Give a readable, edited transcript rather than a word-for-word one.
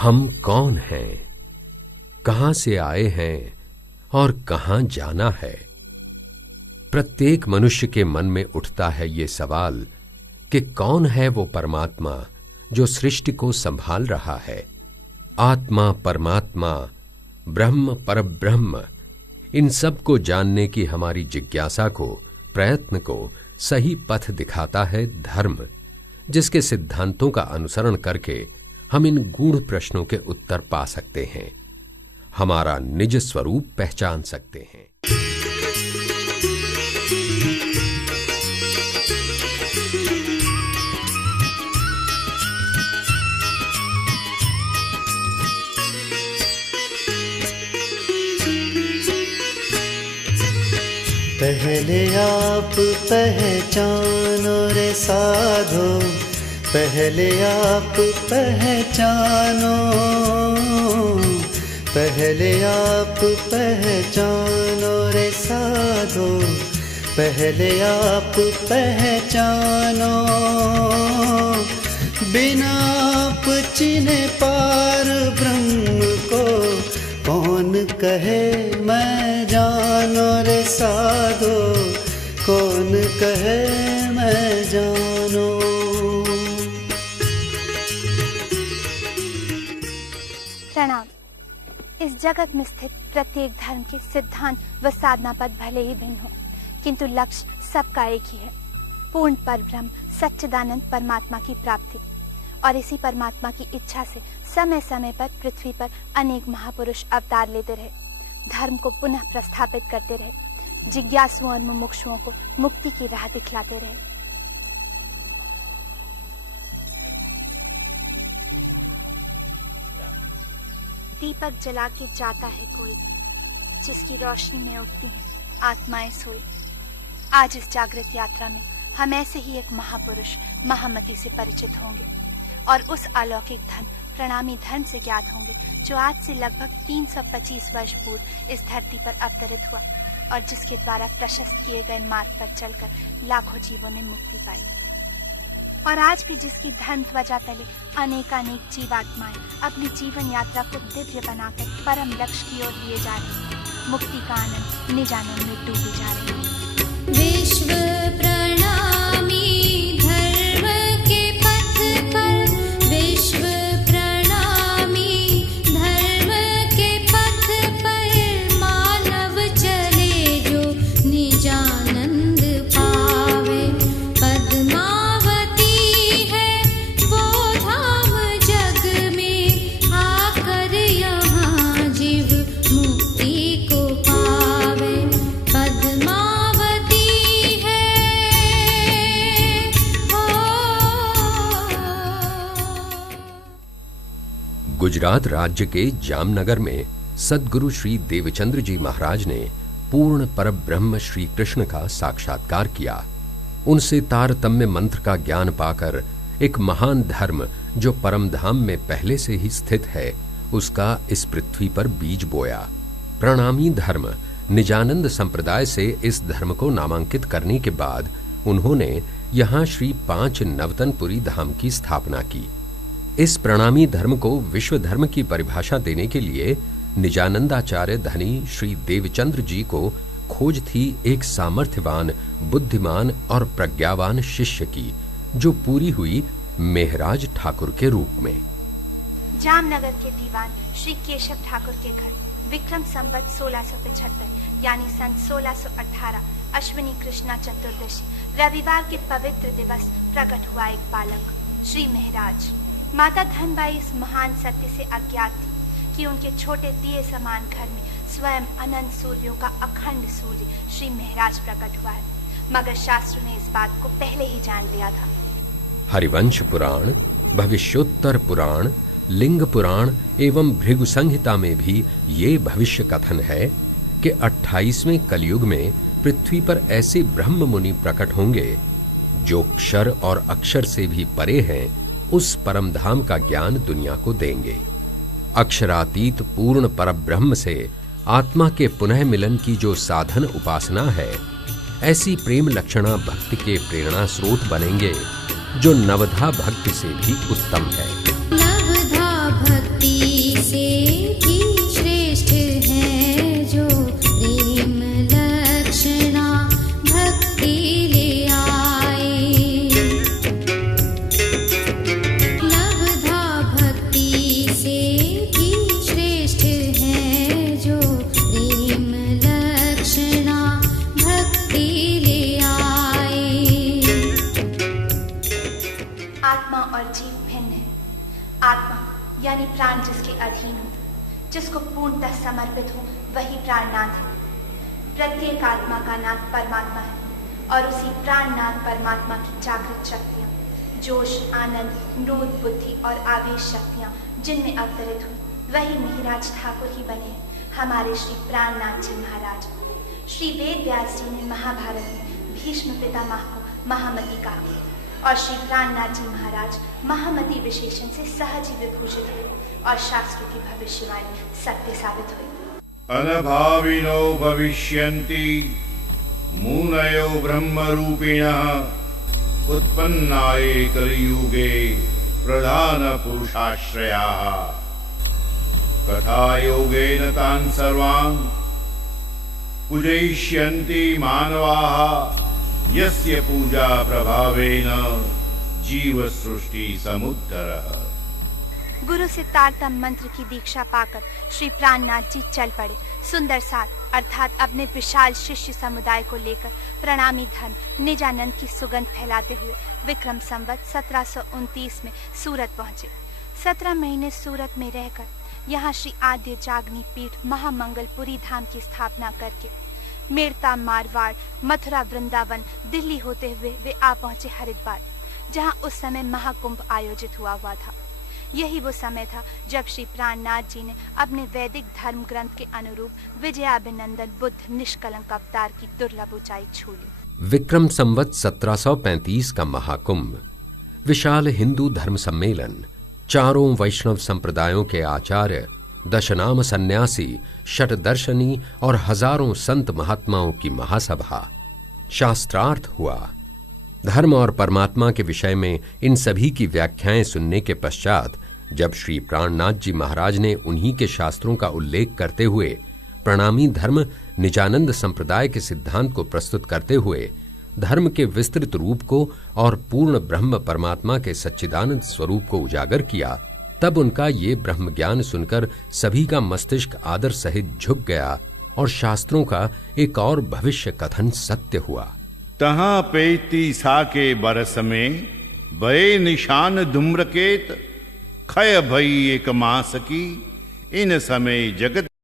हम कौन हैं, कहां से आए हैं और कहां जाना है। प्रत्येक मनुष्य के मन में उठता है ये सवाल कि कौन है वो परमात्मा जो सृष्टि को संभाल रहा है। आत्मा, परमात्मा, ब्रह्म, परब्रह्म, इन सब को जानने की हमारी जिज्ञासा को, प्रयत्न को सही पथ दिखाता है धर्म, जिसके सिद्धांतों का अनुसरण करके हम इन गूढ़ प्रश्नों के उत्तर पा सकते हैं, हमारा निज स्वरूप पहचान सकते हैं। पहले आप पहचानो रे साधो, पहले आप पहचानो, पहले आप पहचानो रे साधो, पहले आप पहचानो। बिना आप चिन्हे पार ब्रह्म को कौन कहे मैं जानो रे साधो, कौन कहे मैं जानो। प्रणाम। इस जगत में स्थित प्रत्येक धर्म के सिद्धांत व साधना पद भले ही भिन्न हो, किंतु लक्ष्य सबका एक ही है, पूर्ण परब्रह्म सच्चिदानंद परमात्मा की प्राप्ति। और इसी परमात्मा की इच्छा से समय समय पर पृथ्वी पर अनेक महापुरुष अवतार लेते रहे, धर्म को पुनः प्रस्थापित करते रहे, जिज्ञासुओं और मुमुक्षुओं को मुक्ति की राह दिखलाते रहे। दीपक जला के जाता है कोई, जिसकी रोशनी में उठती हैं आत्माएं सोई। आज इस जागृत यात्रा में हम ऐसे ही एक महापुरुष महामती से परिचित होंगे और उस अलौकिक धर्म प्रणामी धर्म से ज्ञात होंगे जो आज से लगभग 325 वर्ष पूर्व इस धरती पर अवतरित हुआ और जिसके द्वारा प्रशस्त किए गए मार्ग पर चलकर लाखों जीवों ने मुक्ति पाई। और आज भी जिसकी धर्म ध्वजा तले अनेकानेक जीवात्माएं अपनी जीवन यात्रा को दिव्य बनाकर परम लक्ष्य की ओर लिए जा रही हैं, मुक्ति का आनंद निजानंद में डूबे जा रहे हैं। विश्व प्रणामी धर्म के पथ पर, विश्व प्रणामी धर्म के पथ पर मानव चले जो निजानंद पावे। पद्मावती है वो धाम जग में, आकर यहाँ जीव मुक्ति को पावे। पद्मावती है गुजरात राज्य के जामनगर में सद्गुरु श्री देवचंद्र जी महाराज ने पूर्ण परब्रह्म श्री कृष्ण का साक्षात्कार किया। उनसे तारतम्य मंत्र का ज्ञान पाकर एक महान धर्म जो परम धाम में पहले से ही स्थित है, उसका इस पृथ्वी पर बीज बोया। प्रणामी धर्म निजानंद संप्रदाय से इस धर्म को नामांकित करने के बाद उन्होंने यहाँ श्री 5 नवतनपुरी धाम की स्थापना की। इस प्रणामी धर्म को विश्व धर्म की परिभाषा देने के लिए निजानंदाचार्य धनी श्री देवचंद्र जी को खोज थी एक सामर्थ्यवान, बुद्धिमान और प्रज्ञावान शिष्य की, जो पूरी हुई मेहराज ठाकुर के रूप में। जामनगर के दीवान श्री केशव ठाकुर के घर विक्रम संवत 1675 यानी सन 1618 अश्विनी कृष्णा चतुर्दशी रविवार के पवित्र दिवस प्रकट हुआ एक बालक श्री मेहराज। माता धनबाई इस महान सत्य से अज्ञात थी कि उनके छोटे दिए समान घर में स्वयं अनंत सूर्यों का अखंड सूर्य श्री मेहराज प्रकट हुआ है, मगर शास्त्र ने इस बात को पहले ही जान लिया था। हरिवंश पुराण, भविष्योत्तर पुराण, लिंग पुराण एवं भृगु संहिता में भी ये भविष्य कथन है कि 28वें कलयुग में पृथ्वी पर ऐसे ब्रह्म मुनि प्रकट होंगे जो क्षर और अक्षर से भी परे हैं, उस परम धाम का ज्ञान दुनिया को देंगे। अक्षरातीत पूर्ण परब्रह्म से आत्मा के पुनः मिलन की जो साधन उपासना है, ऐसी प्रेम लक्षणा भक्ति के प्रेरणा स्रोत बनेंगे जो नवधा भक्ति से भी उत्तम है। नवधा भक्ति आत्मा और जीव भिन्न है। आत्मा यानी प्राण जिसके अधीन हो, जिसको पूर्णतः समर्पित हो, वही प्राणनाथ है। प्रत्येक आत्मा का नाथ परमात्मा है और उसी प्राणनाथ परमात्मा की जागृत शक्तियां, जोश, आनंद, क्रोध, बुद्धि और आवेश शक्तियां जिनमें अवतरित हुई, वही मिहिराज ठाकुर ही बने हैं हमारे श्री प्राणनाथ जी महाराज। श्री वेद व्यास जी ने महाभारत में भीष्म पितामह को महामति कहा और श्री प्राणनाथ जी महाराज महामति विशेषण से सहज ही विभूषित हुए और शास्त्रों की भविष्यवाणी सत्य साबित हुई। अनभाविनो भविष्यन्ति मुनयो ब्रह्मरूपिणः उत्पन्नाये कलियुगे प्रधान पुरुषाश्रयाः कथायोगेन तान् सर्वान् पूजयिष्यन्ति मानवाः यस्य पूजा प्रभावेन जीव सृष्टि समुद्धरः। गुरु से तारतम मंत्र की दीक्षा पाकर श्री प्राणनाथ जी चल पड़े। सुंदर सार अर्थात अपने विशाल शिष्य समुदाय को लेकर प्रणामी धर्म निजानंद की सुगंध फैलाते हुए विक्रम संवत 1729 में सूरत पहुंचे। 17 महीने सूरत में रहकर यहाँ श्री आद्य जागनी पीठ महामंगलपुरी धाम की स्थापना करके मेड़ता, मारवाड़, मथुरा, वृंदावन, दिल्ली होते हुए वे आ पहुंचे हरिद्वार, जहाँ उस समय महाकुंभ आयोजित हुआ था। यही वो समय था जब श्री प्राणनाथ जी ने अपने वैदिक धर्म ग्रंथ के अनुरूप विजयाभिनंदन बुद्ध निष्कलंक अवतार की दुर्लभ ऊंचाई छू ली। विक्रम संवत 1735 का महाकुंभ, विशाल हिंदू धर्म सम्मेलन, चारों वैष्णव संप्रदायों के आचार्य, दशनाम सन्यासी, षटदर्शनी और हजारों संत महात्माओं की महासभा, शास्त्रार्थ हुआ। धर्म और परमात्मा के विषय में इन सभी की व्याख्याएं सुनने के पश्चात जब श्री प्राणनाथ जी महाराज ने उन्हीं के शास्त्रों का उल्लेख करते हुए प्रणामी धर्म निजानंद संप्रदाय के सिद्धांत को प्रस्तुत करते हुए धर्म के विस्तृत रूप को और पूर्ण ब्रह्म परमात्मा के सच्चिदानंद स्वरूप को उजागर किया, तब उनका ये ब्रह्म ज्ञान सुनकर सभी का मस्तिष्क आदर सहित झुक गया और शास्त्रों का एक और भविष्य कथन सत्य हुआ। तहाँ पेती साके बरस में भय निशान धूम्रकेत, खय भई एक मास की, इन समय जगत